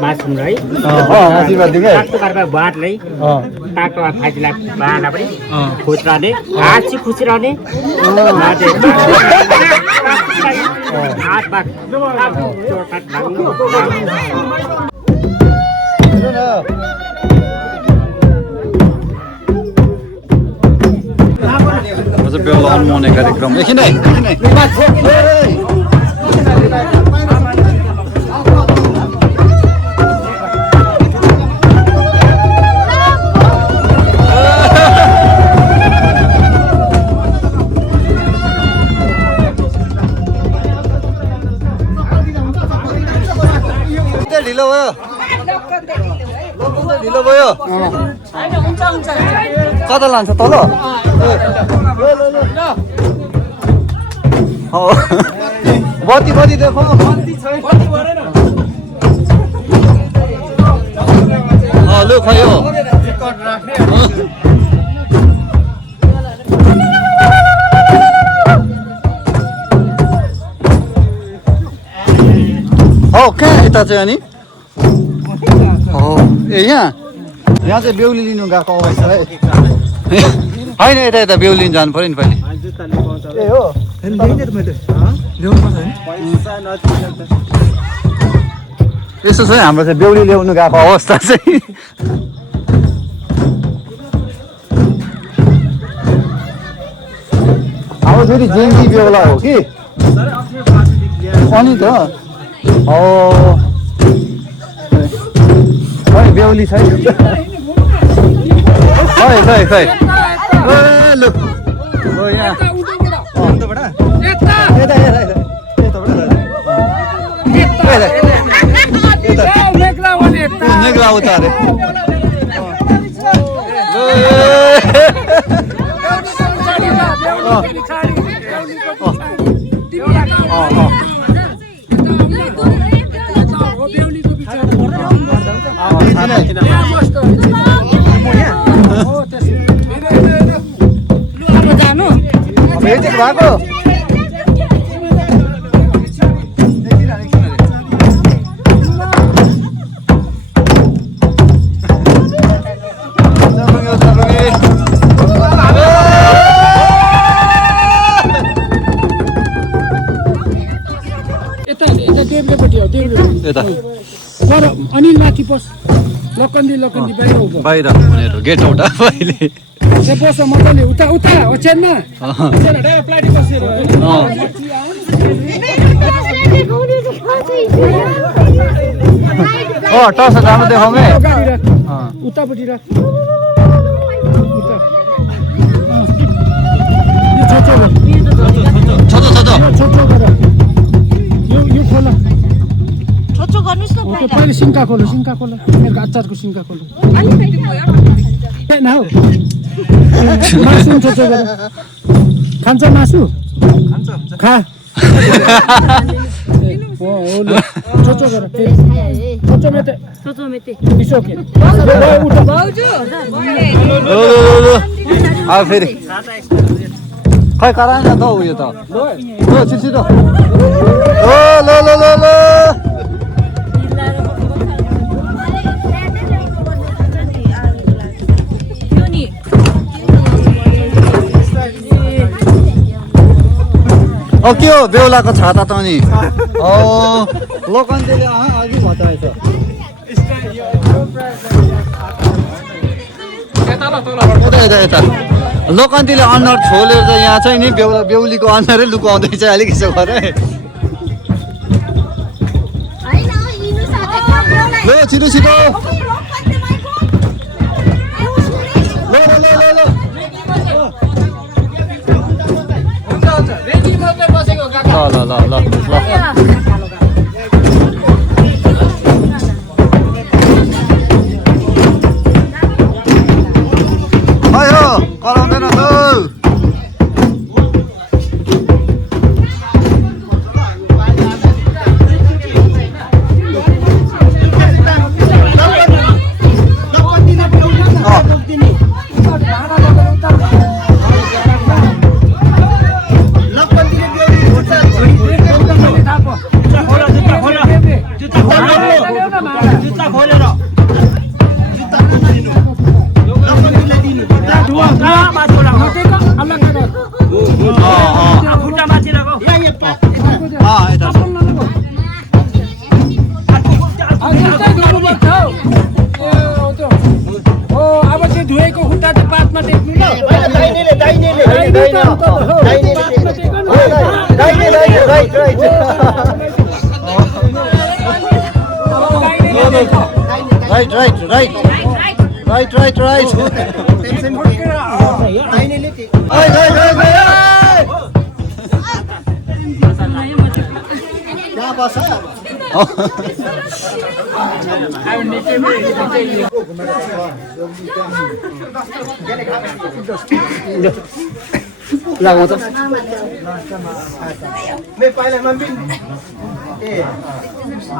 मासुम है आशीर्वाद दिए ताकतो घरमा बाँड नै ताकतोमा फाइजला बाँडा पनि खुस रहने हाँसी खुसी रहने बेहुला अनुमोदन कार्यक्रम एकछिन है ढिलो भयो कता लान्छ तल बत्ती बत्ती देखो लु खै हो कहाँ यता चाहिँ अनि ए यहाँ चाहिँ बेहुली लिनु गएको अवस्था है होइन यता यता बेहुली लिनु जानु पऱ्यो नि पहिले ए हो यस्तो छ हाम्रो चाहिँ बेहुली ल्याउनु गएको अवस्था चाहिँ अब फेरि जेन्जी बेहुला हो कि अनि त बेहुली छ खै लु यहाँ नेग्ला उता अरे भएको अनिल माथि पस लकन्दी बाहिर भनेर गेट आउट पहिले पस मजाले उता उता ओछ्यान प्लाटी बसेर टस जानु देखाउने उतापट्टि राख यो खोला छोटो गर्नुस् न पहिले सिङ्का खोलो मेरो अचारको सिङ्का खोलो मासु छोटो गर खान्छ मासु खा छोटो गर छोटो मेटे इसोके फेरि खै कराएन त उयो त छिटो ल के हो बेहुलाको छाता त नि लोकन्तीले अघि भत्ताएछ यता लोकन्तीले अनुहार छोलेर चाहिँ यहाँ चाहिँ नि बेहुलीको अनुहारै लुकाउँदैछ अलिक यसो गरे ल छिटो ल आयो कराउँदैन त जुत्ता खोलेर खुट्टा माथि राख अब त्यो धोएको खुट्टा चाहिँ पातमा टेक्नु ल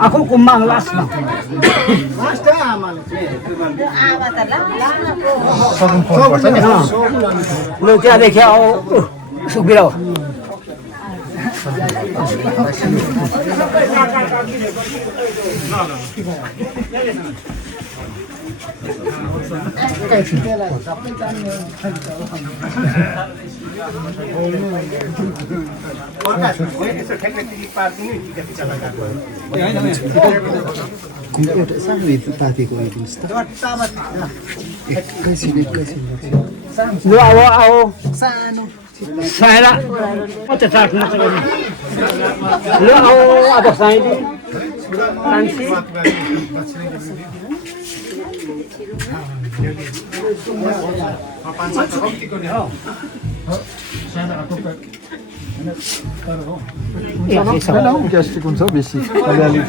आफू कुम्मा लास्टमा ल त्यहाँदेखि सुक्बिरा हो Saya macam tak nak cakap. Lu ada saya di tansi. Gastric हुन्छ बेसी अलिअलि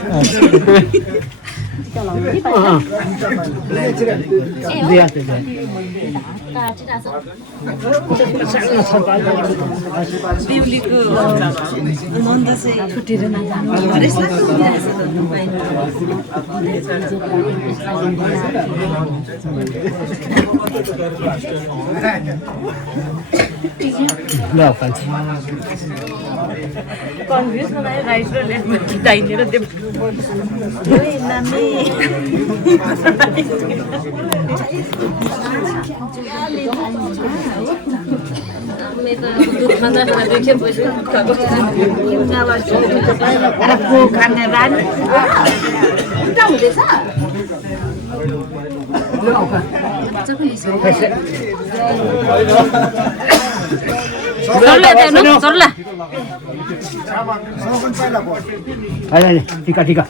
बेहुलीको मन चाहिँ छुटेर नजानु कन्फ्युज बनायो राइट र लेफ्ट दाहिने र टीका टीका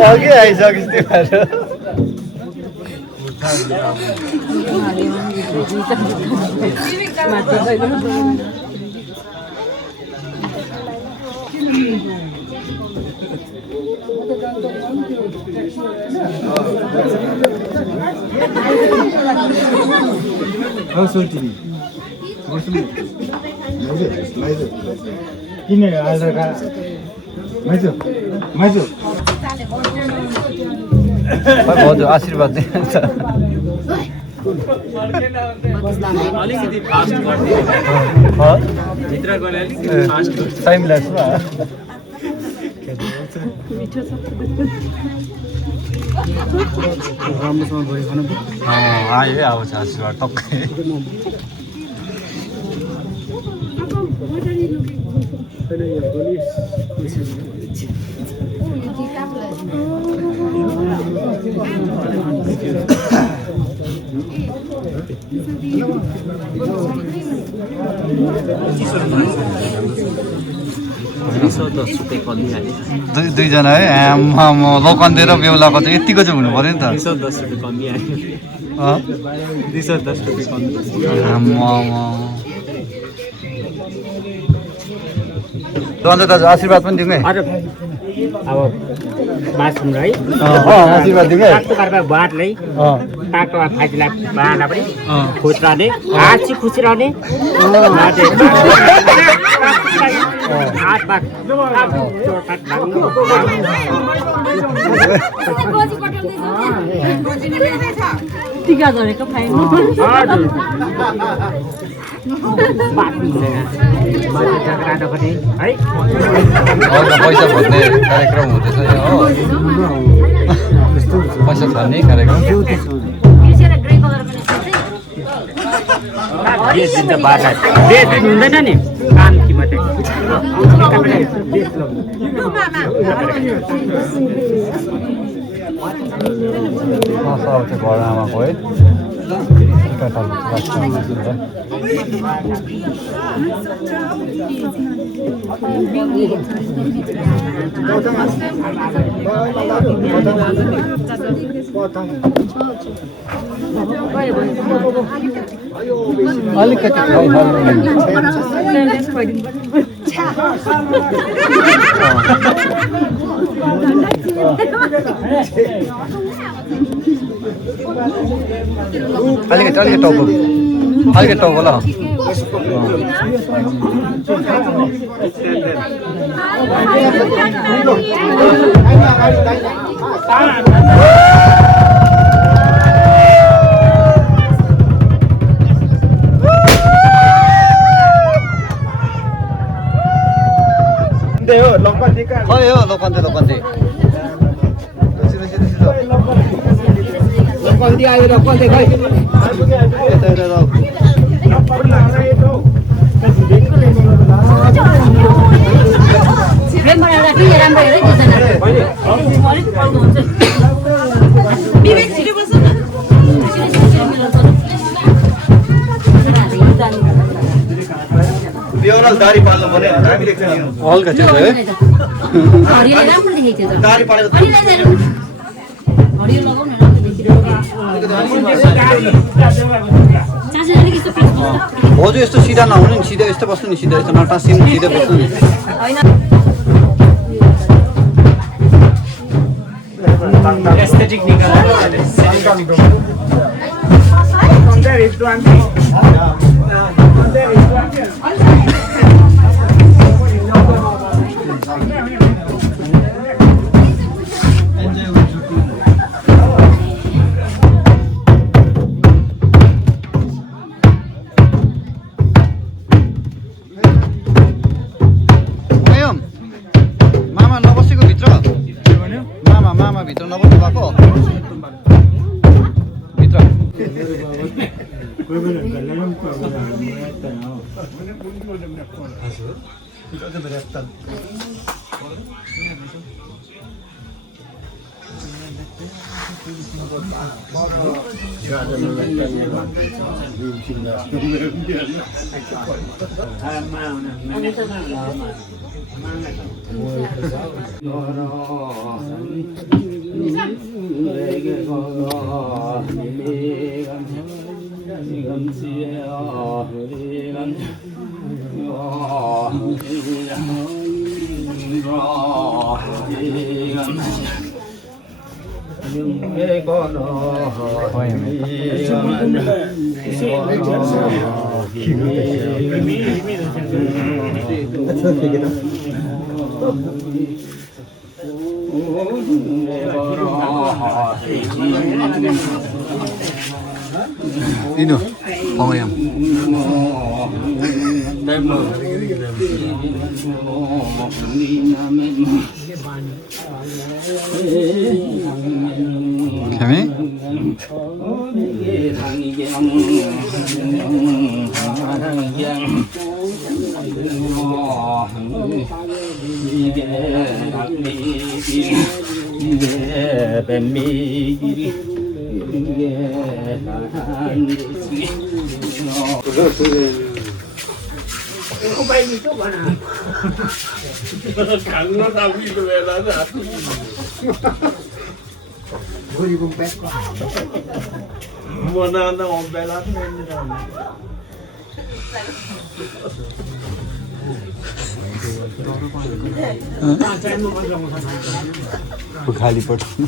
अघि आइसकेस् तिमीहरू किन आज माइजो माइजो हजुर आशीर्वाद दिन्छ अलिकति फास्ट गर्दै भित्र गले अलिकति फास्ट टाइम लाग्छ राम्रोसँग गयो भन आयो आउँछ आशीर्वाद टक्कै दुईजना है आमा लोकन्दे र बेहुलाको चाहिँ यतिको चाहिँ हुनु पर्यो नि त 210 रुपैयाँ कमी आयो 210 रुपैयाँ कमी अन्त दाजु आशीर्वाद पनि दिउँ है अब बाथरुम है आशीर्वाद दिउँ है बाटलाई ताको थाइलाई बाँड्दा पनि खुस रहने हाँसी खुसी रहने हातमा टिका झरेको फाइन पैसा भन्ने कार्यक्रम हुँदैछ यहाँ हो पैसा छर्ने कार्यक्रम हुँदैन नि काम कि मात्रै घर आमाको है अलिकति अलिकति टाउको ल लोकन्ते आयो लोकन्ते खै दारी पाल्नु पर्यो हामीले हल्का थियो है हरियोले राम्रो देखेको थियो दारी पालेको हरियो लगाउन हजुर यस्तो सिधा नहुनु नि सिधा यस्तो बस्नु नि सिधा यस्तो नटासिनु सिधा बस्नु नि एस्थेटिक मामा नबसेको भित्र मामा भित्र नबस्नु भएको भित्र Ini pengayam. Kami? खाली पठाउनु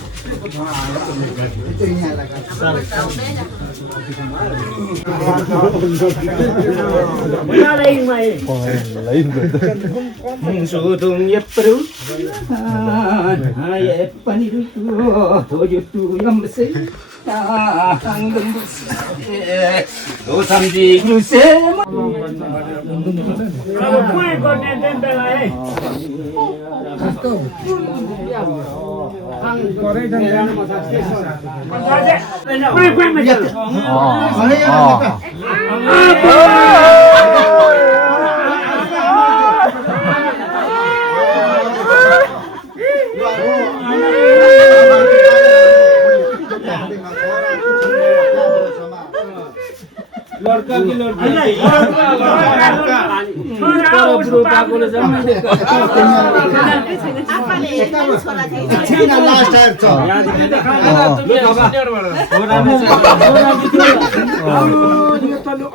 लड़का की लड़की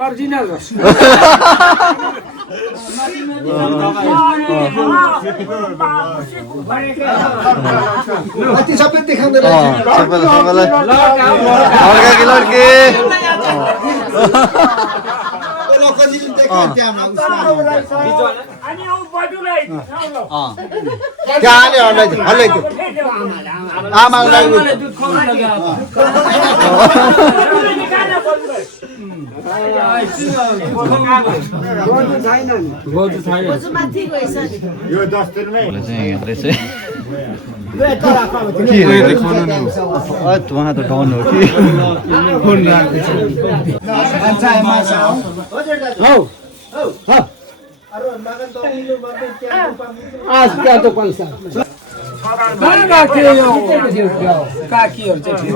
ओरिजिनल सबै देखाउँदै उहाँ त डाउन हो कि आज क्या तो पैसा काकीहरु चाहिँ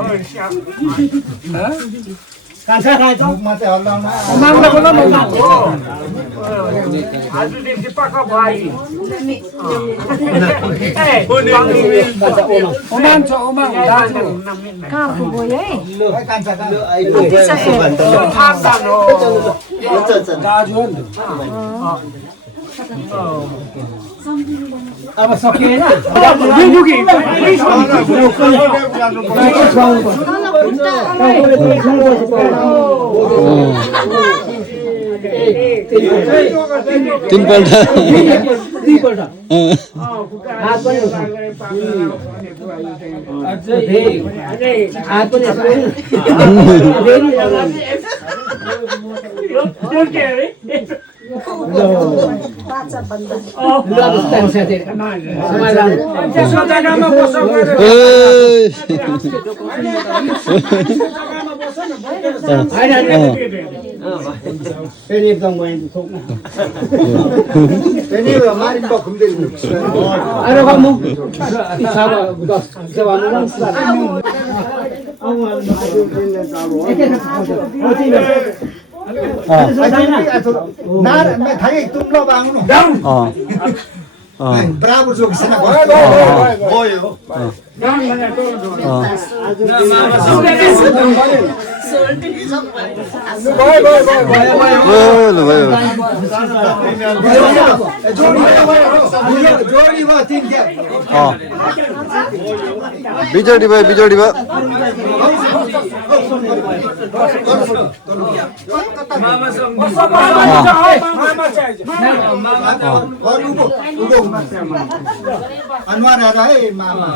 कान्छा खाएछ मात्रै हल्लाउन माग्ला बोला न आजदेखि पक्का भाइ ओमान छ ओमान दाजु कहाँको गयो है कान्छा दाजु हो नि अब सकिएन तीनपल्ट एकदम गयो थोक्न मारिन बखुम्दै अरे म सब 10 मैं थाई तुम लोग आउनु ब्राभो जोक सेना गयो बिजोडी भयो अनुहार है मामा